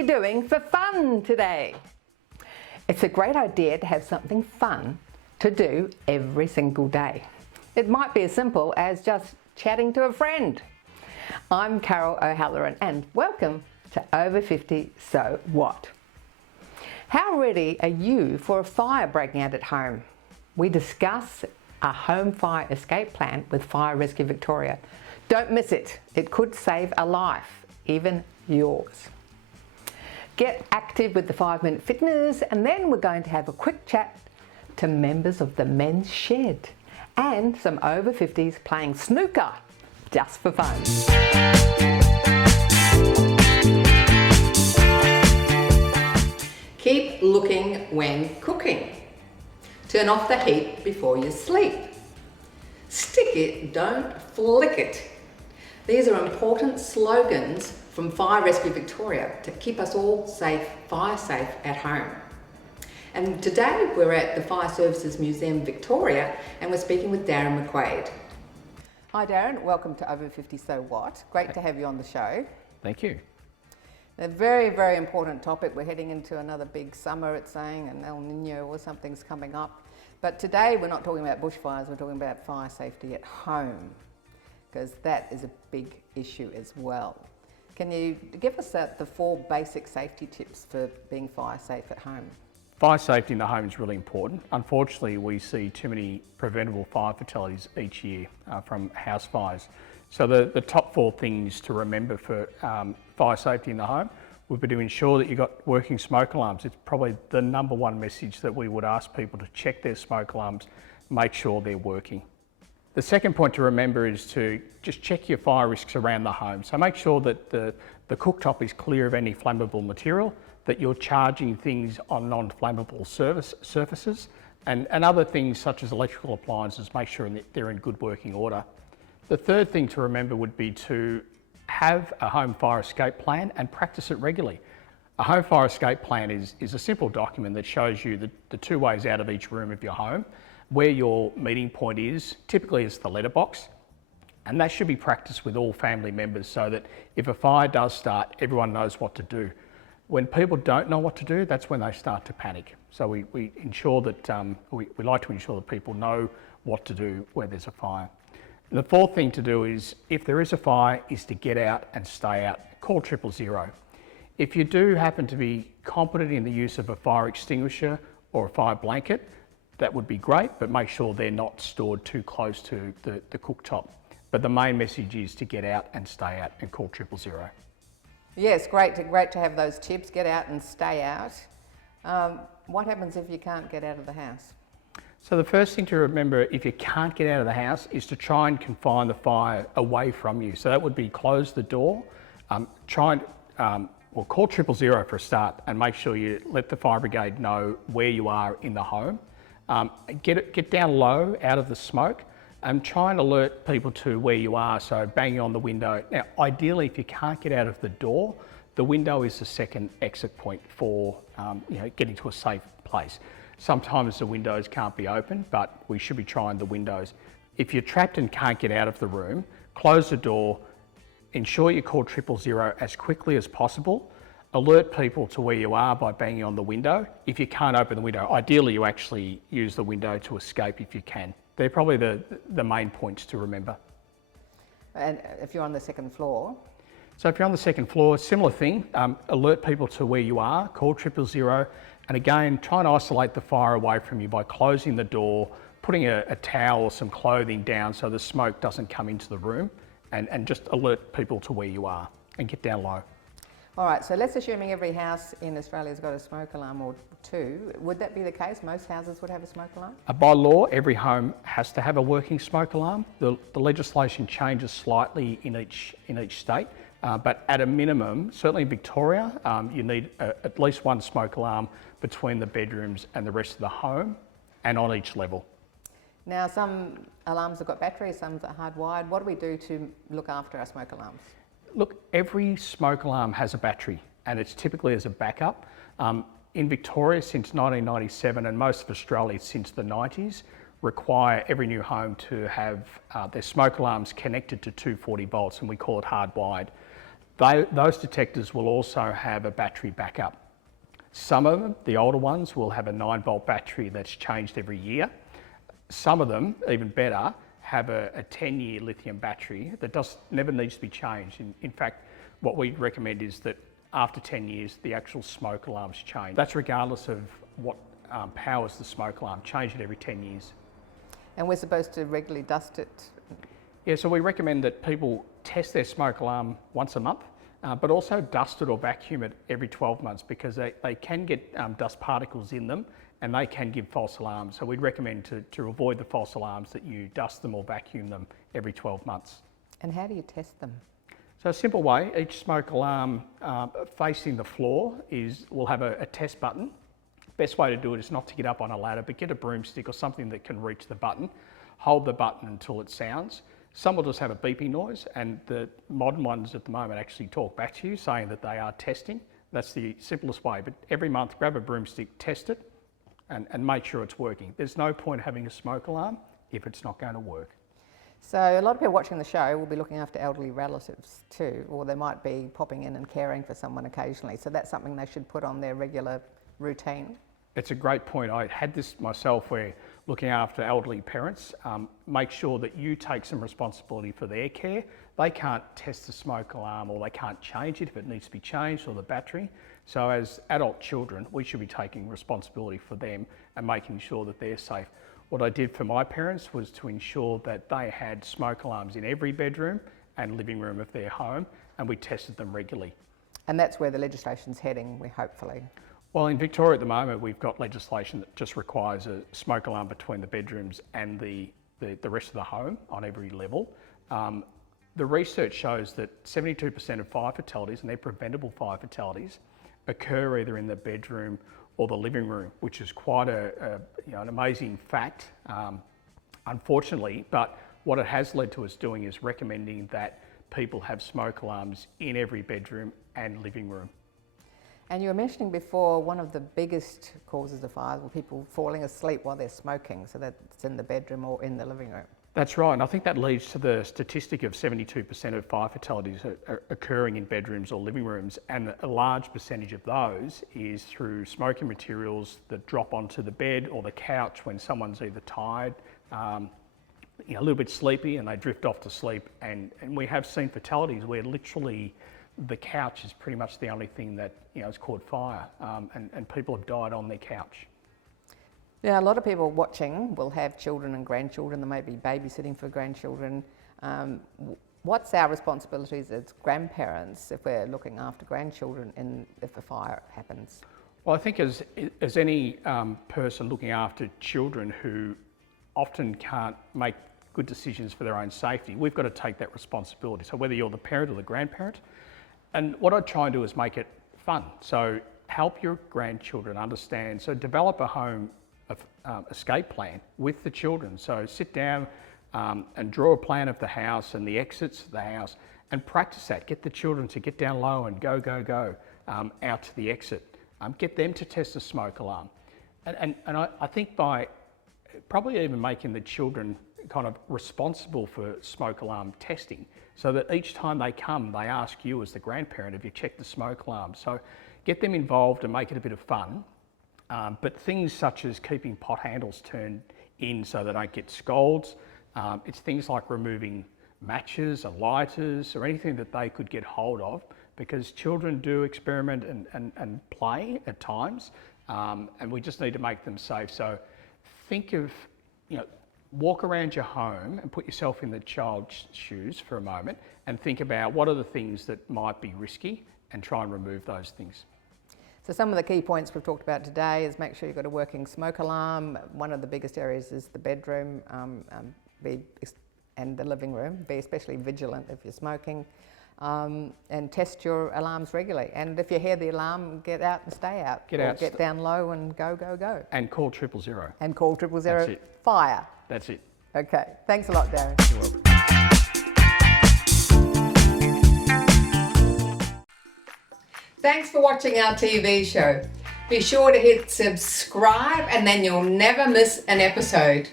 you doing for fun today? It's a great idea to have something fun to do every single day. It might be as simple as just chatting to a friend. I'm Carol O'Halloran and welcome to Over 50 So What? How ready are you for a fire breaking out at home? We discuss a home fire escape plan with Fire Rescue Victoria. Don't miss it. It could save a life, even yours. Get active with the 5-minute fitness, and then we're going to have a quick chat to members of the men's shed and some over 50s playing snooker just for fun. Keep looking when cooking. Turn off the heat before you sleep. Stick it, don't flick it. These are important slogans from Fire Rescue Victoria to keep us all safe, fire safe at home. And today we're at the Fire Services Museum Victoria and we're speaking with Darren McQuade. Hi Darren, welcome to Over 50 So What? Great to have you on the show. Thank you. A very, very important topic. We're heading into another big summer, it's saying, and El Nino or something's coming up. But today we're not talking about bushfires, we're talking about fire safety at home, because that is a big issue as well. Can you give us the 4 basic safety tips for being fire safe at home? Fire safety in the home is really important. Unfortunately, we see too many preventable fire fatalities each year from house fires. So the top 4 things to remember for fire safety in the home would be to ensure that you've got working smoke alarms. It's probably the number 1 message that we would ask people to check their smoke alarms, make sure they're working. The second point to remember is to just check your fire risks around the home. So make sure that the cooktop is clear of any flammable material, that you're charging things on non-flammable surfaces, and other things such as electrical appliances, make sure that they're in good working order. The third thing to remember would be to have a home fire escape plan and practice it regularly. A home fire escape plan is a simple document that shows you the 2 ways out of each room of your home, where your meeting point is. Typically it's the letterbox, and that should be practiced with all family members so that if a fire does start, everyone knows what to do. When people don't know what to do, that's when they start to panic. So we ensure that, we like to ensure that people know what to do where there's a fire. And the 4th thing to do is, if there is a fire, is to get out and stay out. Call 000. If you do happen to be competent in the use of a fire extinguisher or a fire blanket, that would be great, but make sure they're not stored too close to the cooktop. But the main message is to get out and stay out and call 000. Yes, great to have those tips, get out and stay out. What happens if you can't get out of the house? So the first thing to remember, if you can't get out of the house, is to try and confine the fire away from you. So that would be close the door, call 000 for a start, and make sure you let the fire brigade know where you are in the home. Get down low out of the smoke and try and alert people to where you are, so banging on the window. Now, ideally, if you can't get out of the door, the window is the second exit point for getting to a safe place. Sometimes the windows can't be opened, but we should be trying the windows. If you're trapped and can't get out of the room, close the door, ensure you call 000 as quickly as possible, alert people to where you are by banging on the window. If you can't open the window, ideally you actually use the window to escape if you can. They're probably the main points to remember. And if you're on the 2nd floor? So if you're on the 2nd floor, similar thing, alert people to where you are, call 000, and again, try and isolate the fire away from you by closing the door, putting a towel or some clothing down so the smoke doesn't come into the room, and just alert people to where you are and get down low. All right, so let's assuming every house in Australia has got a smoke alarm or 2. Would that be the case? Most houses would have a smoke alarm? By law, every home has to have a working smoke alarm. The legislation changes slightly in each state, but at a minimum, certainly in Victoria, you need at least 1 smoke alarm between the bedrooms and the rest of the home, and on each level. Now, some alarms have got batteries, some are hardwired. What do we do to look after our smoke alarms? Look, every smoke alarm has a battery, and it's typically as a backup. In Victoria since 1997, and most of Australia since the 90s, require every new home to have their smoke alarms connected to 240 volts, and we call it hardwired. Those detectors will also have a battery backup. Some of them, the older ones, will have a 9-volt battery that's changed every year. Some of them, even better, have a 10-year lithium battery that never needs to be changed. In fact, what we recommend is that after 10 years, the actual smoke alarms change. That's regardless of what powers the smoke alarm. Change it every 10 years. And we're supposed to regularly dust it? Yeah, so we recommend that people test their smoke alarm once a month, but also dust it or vacuum it every 12 months because they can get dust particles in them and they can give false alarms. So we'd recommend to avoid the false alarms that you dust them or vacuum them every 12 months. And how do you test them? So a simple way, each smoke alarm facing the floor will have a test button. Best way to do it is not to get up on a ladder, but get a broomstick or something that can reach the button. Hold the button until it sounds. Some will just have a beeping noise, and the modern ones at the moment actually talk back to you saying that they are testing. That's the simplest way, but every month grab a broomstick, test it, and make sure it's working. There's no point having a smoke alarm if it's not going to work. So a lot of people watching the show will be looking after elderly relatives too, or they might be popping in and caring for someone occasionally. So that's something they should put on their regular routine. It's a great point. I had this myself where looking after elderly parents, make sure that you take some responsibility for their care. They can't test the smoke alarm or they can't change it if it needs to be changed or the battery. So as adult children, we should be taking responsibility for them and making sure that they're safe. What I did for my parents was to ensure that they had smoke alarms in every bedroom and living room of their home, and we tested them regularly. And that's where the legislation's heading, hopefully. Well, in Victoria at the moment, we've got legislation that just requires a smoke alarm between the bedrooms and the rest of the home on every level. The research shows that 72% of fire fatalities, and they're preventable fire fatalities, occur either in the bedroom or the living room, which is quite an amazing fact, unfortunately. But what it has led to us doing is recommending that people have smoke alarms in every bedroom and living room. And you were mentioning before, one of the biggest causes of fires were people falling asleep while they're smoking, so that's in the bedroom or in the living room. That's right, and I think that leads to the statistic of 72% of fire fatalities occurring in bedrooms or living rooms, and a large percentage of those is through smoking materials that drop onto the bed or the couch when someone's either tired, a little bit sleepy, and they drift off to sleep. And we have seen fatalities where literally the couch is pretty much the only thing that has caught fire, and people have died on their couch. Now, a lot of people watching will have children and grandchildren. They may be babysitting for grandchildren. What's our responsibilities as grandparents if we're looking after grandchildren if a fire happens? Well, I think as any person looking after children who often can't make good decisions for their own safety, we've got to take that responsibility. So whether you're the parent or the grandparent, and what I try and do is make it fun. So help your grandchildren understand. So develop a home escape plan with the children. So sit down and draw a plan of the house and the exits of the house and practice that. Get the children to get down low and go out to the exit. Get them to test the smoke alarm. And I think by probably even making the children kind of responsible for smoke alarm testing, so that each time they come, they ask you as the grandparent, have you checked the smoke alarm? So get them involved and make it a bit of fun. But things such as keeping pot handles turned in so they don't get scalds, it's things like removing matches or lighters or anything that they could get hold of, because children do experiment and play at times, and we just need to make them safe. So think of, walk around your home and put yourself in the child's shoes for a moment and think about what are the things that might be risky and try and remove those things. So some of the key points we've talked about today is make sure you've got a working smoke alarm. One of the biggest areas is the bedroom and the living room. Be especially vigilant if you're smoking, and test your alarms regularly. And if you hear the alarm, get out and stay out. Get down low and go. And call 000. And call 000. That's it. Fire. That's it. Okay. Thanks a lot, Darren. You're welcome. Thanks for watching our TV show. Be sure to hit subscribe and then you'll never miss an episode.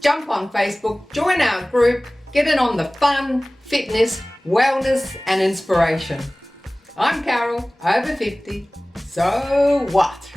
Jump on Facebook, join our group, get in on the fun, fitness wellness and inspiration. I'm Carol, over 50, so what?